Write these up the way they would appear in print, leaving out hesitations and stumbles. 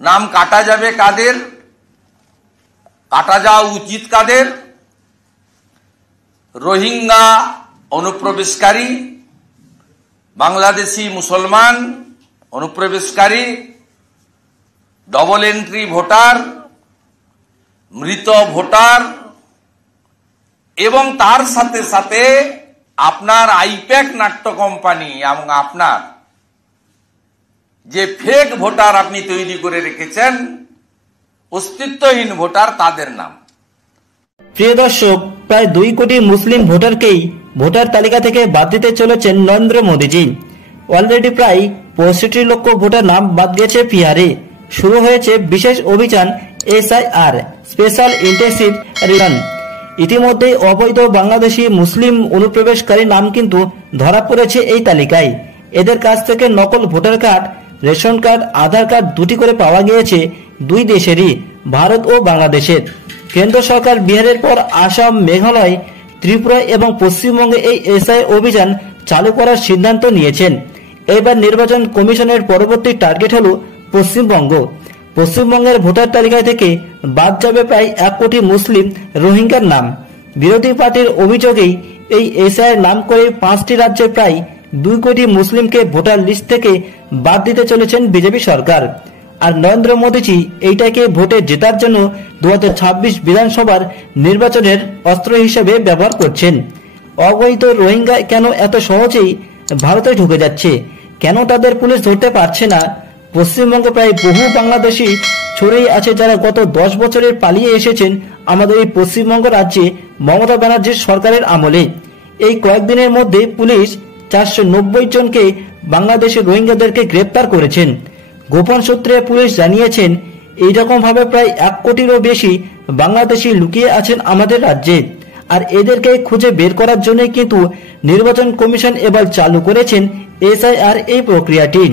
নাম কাটা যাবে কাদের, কাটা যাওয়া উচিত কাদের? রোহিঙ্গা অনুপ্রবেশকারী, বাংলাদেশি মুসলমান অনুপ্রবেশকারী, ডবল এন্ট্রি ভোটার, মৃত ভোটার এবং তার সাথে সাথে আপনার আইপ্যাক নাট্য কোম্পানি এবং আপনার যে ফেক ভোটার আপনি তৈরি করে রেখেছেন, অস্তিত্বহীন ভোটার, তাদের নাম। প্রিয় দর্শক, প্রায় 2 কোটি মুসলিম ভোটারকেই ভোটার তালিকা থেকে বাদ দিতে চলেছেন নরেন্দ্র মোদীজি। অলরেডি প্রায় 65 লক্ষ ভোটার নাম বাদ গেছে বিহারে। শুরু হয়েছে বিশেষ অভিযান SIR, স্পেশাল ইন্টেন্সিভ রিভিশন। ইতিমধ্যেই অবৈধ বাংলাদেশি মুসলিম অনুপ্রবেশকারী নাম কিন্তু ধরা পড়েছে এই তালিকায়। এদের কাছ থেকে নকল ভোটার কার্ড, রেশন কার্ড, আধার কার্ড দুটি করে পাওয়া গিয়েছে দুই দেশেরই, ভারত ও বাংলাদেশের। কেন্দ্র সরকার বিহারের পর আসাম, মেঘালয়, ত্রিপুরা এবং পশ্চিমবঙ্গে এই SIR অভিযান চালু করার সিদ্ধান্ত নিয়েছেন। এবার নির্বাচন কমিশনের পরবর্তী টার্গেট হল পশ্চিমবঙ্গ। পশ্চিমবঙ্গের ভোটার তালিকা থেকে বাদ যাবে প্রায় 1 কোটি মুসলিম রোহিঙ্গার নাম। বিরোধী পার্টির অভিযোগেই এই SIR নাম করে 5টি রাজ্যে প্রায় 2 কোটি মুসলিমকে ভোটার লিস্ট থেকে বাদ দিতে চলেছেন বিজেপি সরকার। আর নরেন্দ্র মোদীজি এইটাকে ভোটে জেতার জন্য 2026 বিধানসভার নির্বাচনের অস্ত্র হিসেবে ব্যবহার করছেন। অবৈধ রোহিঙ্গা কেন এত সহজেই ভারতে ঢুকে যাচ্ছে, কেন তাদের পুলিশ ধরতে পারছে না? পশ্চিমবঙ্গে প্রায় বহু বাংলাদেশি ছড়িয়ে আছে যারা গত 10 বছরের পালিয়ে এসেছেন আমাদের এই পশ্চিমবঙ্গ রাজ্যে মমতা ব্যানার্জির সরকারের আমলে। এই কয়েকদিনের মধ্যে পুলিশ 490 জনকে বাংলাদেশের রোহিঙ্গাদেরকে গ্রেপ্তার করেছেন। গোপন সূত্রে পুলিশ জানিয়েছেন এইরকম ভাবে প্রায় 1 কোটিরও বেশি বাংলাদেশি লুকিয়ে আছেন আমাদের রাজ্যে। আর এদেরকে খুঁজে বের করার জন্য কিন্তু নির্বাচন কমিশন এবার চালু করেছেন SIR এই প্রক্রিয়াটি।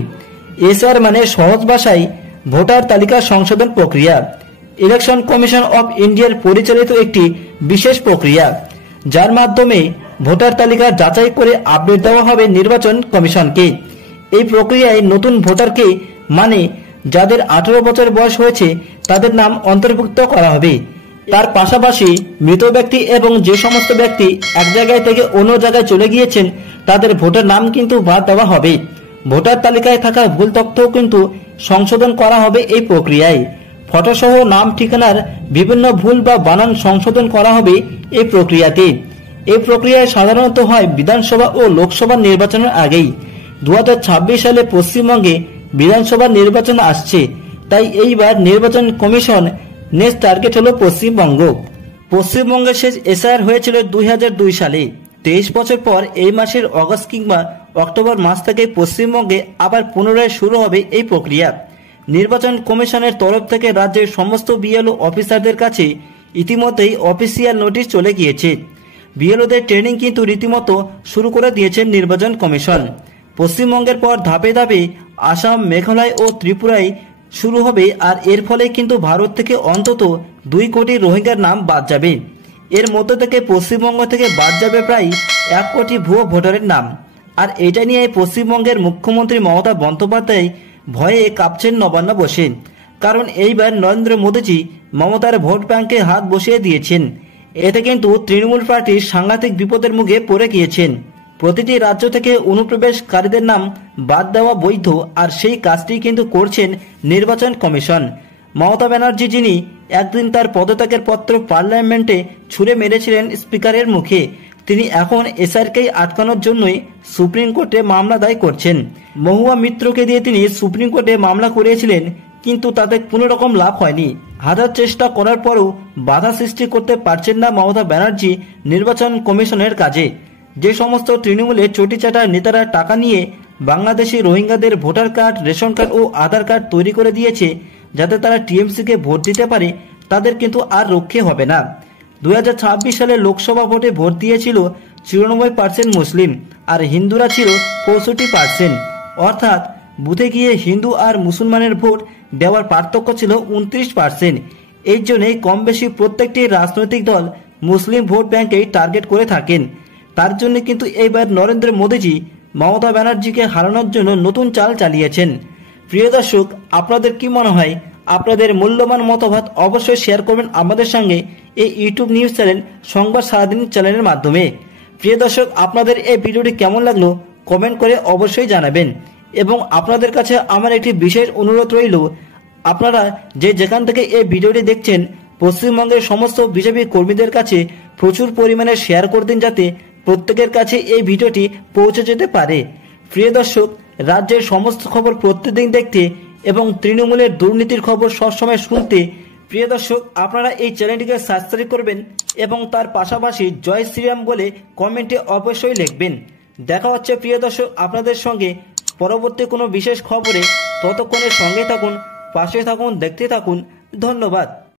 SIR মানে সহজ ভাষায় ভোটার তালিকা সংশোধন প্রক্রিয়া। ইলেকশন কমিশন অফ ইন্ডিয়ার পরিচালিত একটি বিশেষ প্রক্রিয়া, যার মাধ্যমে ভোটার তালিকা যাচাই করে আপডেট দেওয়া হবে নির্বাচন কমিশনকে। এই প্রক্রিয়ায় নতুন ভোটারকে মানে যাদের 18 বছর বয়স হয়েছে তাদের নাম অন্তর্ভুক্ত করা হবে। তার পাশাপাশি মৃত ব্যক্তি এবং যে সমস্ত ব্যক্তি এক জায়গায় থেকে অন্য জায়গায় চলে গিয়েছেন তাদের ভোটার নাম কিন্তু বাদ দেওয়া হবে। ভোটার তালিকায় থাকা ভুল তথ্যও কিন্তু সংশোধন করা হবে এই প্রক্রিয়ায়। ফটোসহ নাম ঠিকানার বিভিন্ন ভুল বা বানান সংশোধন করা হবে এই প্রক্রিয়াতে। এই প্রক্রিয়ায় সাধারণত হয় বিধানসভা ও লোকসভা নির্বাচনের আগেই। 2026 সালে পশ্চিমবঙ্গে বিধানসভা নির্বাচন আসছে, তাই এইবার নির্বাচন কমিশন নেক্সট টার্গেট হলো পশ্চিমবঙ্গ। পশ্চিমবঙ্গের শেষ SIR হয়েছিল 2002 সালে। 23 বছর পর এই মাসের অগস্ট কিংবা অক্টোবর মাস থেকে পশ্চিমবঙ্গে আবার পুনরায় শুরু হবে এই প্রক্রিয়া। নির্বাচন কমিশনের তরফ থেকে রাজ্যের সমস্ত BLO অফিসারদের কাছে ইতিমধ্যেই অফিসিয়াল নোটিশ চলে গিয়েছে। BLOদের ট্রেনিং কিন্তু রীতিমতো শুরু করে দিয়েছেন নির্বাচন কমিশন। পশ্চিমবঙ্গের পর ধাপে ধাপে আসাম, মেঘালয় ও ত্রিপুরায় শুরু হবে। আর এর ফলে কিন্তু ভারত থেকে অন্তত 2 কোটি রোহিঙ্গার নাম বাদ যাবে। এর মধ্য থেকে পশ্চিমবঙ্গ থেকে বাদ যাবে প্রায় 1 কোটি ভুয়ো ভোটারের নাম। আর এটা নিয়ে পশ্চিমবঙ্গের মুখ্যমন্ত্রী মমতা বন্দ্যোপাধ্যায় ভয়ে কাঁপছেন নবান্ন বসে। কারণ এইবার নরেন্দ্র মোদীজি মমতার ভোট ব্যাংকে হাত বসিয়ে দিয়েছেন। এতে কিন্তু তৃণমূল পার্টি সাংঘাতিক বিপদের মুখে পড়ে গিয়েছেন। প্রতিটি রাজ্য থেকে অনুপ্রবেশকারীদের নাম বাদ দেওয়া বৈধ, আর সেই কাজটি কিন্তু করছেন নির্বাচন কমিশন। মমতা ব্যানার্জি, যিনি একদিন তার পদত্যাগের পত্র পার্লামেন্টে ছুঁড়ে মেরেছিলেন স্পিকারের মুখে, তিনি এখন SIRকেই আটকানোর জন্যই সুপ্রিম কোর্টে মামলা দায়ের করছেন। মহুয়া মিত্রকে দিয়ে তিনি সুপ্রিম কোর্টে মামলা করিয়েছিলেন, কিন্তু তাতে কোনো রকম লাভ হয়নি। হাজার চেষ্টা করার পরও বাধা সৃষ্টি করতে পারছেন না মমতা ব্যানার্জি নির্বাচন কমিশনের কাজে। যে সমস্ত তৃণমূলের চটিচাটা নেতারা টাকা নিয়ে বাংলাদেশি রোহিঙ্গাদের ভোটার কার্ড, রেশন কার্ড ও আধার কার্ড তৈরি করে দিয়েছে যাতে তারা TMCকে ভোট দিতে পারে, তাদের কিন্তু আর রক্ষে হবে না। 2026 সালে লোকসভা ভোটে ভোট দিয়েছিল 94% মুসলিম, আর হিন্দুরা ছিল 65%। অর্থাৎ বুথে গিয়ে হিন্দু আর মুসলমানের ভোট দেওয়ার পার্থক্য ছিল 29%। এই জন্যই কম বেশি প্রত্যেকটি রাজনৈতিক দল মুসলিম ভোট ব্যাংকেই টার্গেট করে থাকেন। তার জন্য কিন্তু এইবার নরেন্দ্র মোদীজি মমতা ব্যানার্জিকে হারানোর জন্য নতুন চাল চালিয়েছেন। প্রিয় দর্শক, আপনাদের কি মনে হয় আপনাদের মূল্যবান মতামত অবশ্যই শেয়ার করবেন আমাদের সঙ্গে এই ইউটিউব নিউজ চ্যানেল সংবাদ সারাদিন চ্যানেলের মাধ্যমে। প্রিয় দর্শক, আপনাদের এই ভিডিওটি কেমন লাগলো কমেন্ট করে অবশ্যই জানাবেন। এবং আপনাদের কাছে আমার একটি বিশেষ অনুরোধ রইল, আপনারা যেখান থেকে এই ভিডিওটি দেখছেন পশ্চিমবঙ্গের সমস্ত বিজেপি কর্মীদের কাছে প্রচুর পরিমাণে শেয়ার করে দিন, যাতে প্রত্যেকের কাছে এই ভিডিওটি পৌঁছে যেতে পারে। প্রিয় দর্শক, রাজ্যের সমস্ত খবর প্রত্যেকদিন দেখতে এবং তৃণমূলের দুর্নীতির খবর সবসময় শুনতে প্রিয় দর্শক আপনারা এই চ্যানেলটিকে সাবস্ক্রাইব করবেন এবং তার পাশাপাশি জয় শ্রীরাম বলে কমেন্টে অবশ্যই লিখবেন। দেখা হচ্ছে প্রিয় দর্শক আপনাদের সঙ্গে পরবর্তী কোনো বিশেষ খবরে। ততক্ষণের সঙ্গে থাকুন, পাশে থাকুন, দেখতে থাকুন। ধন্যবাদ।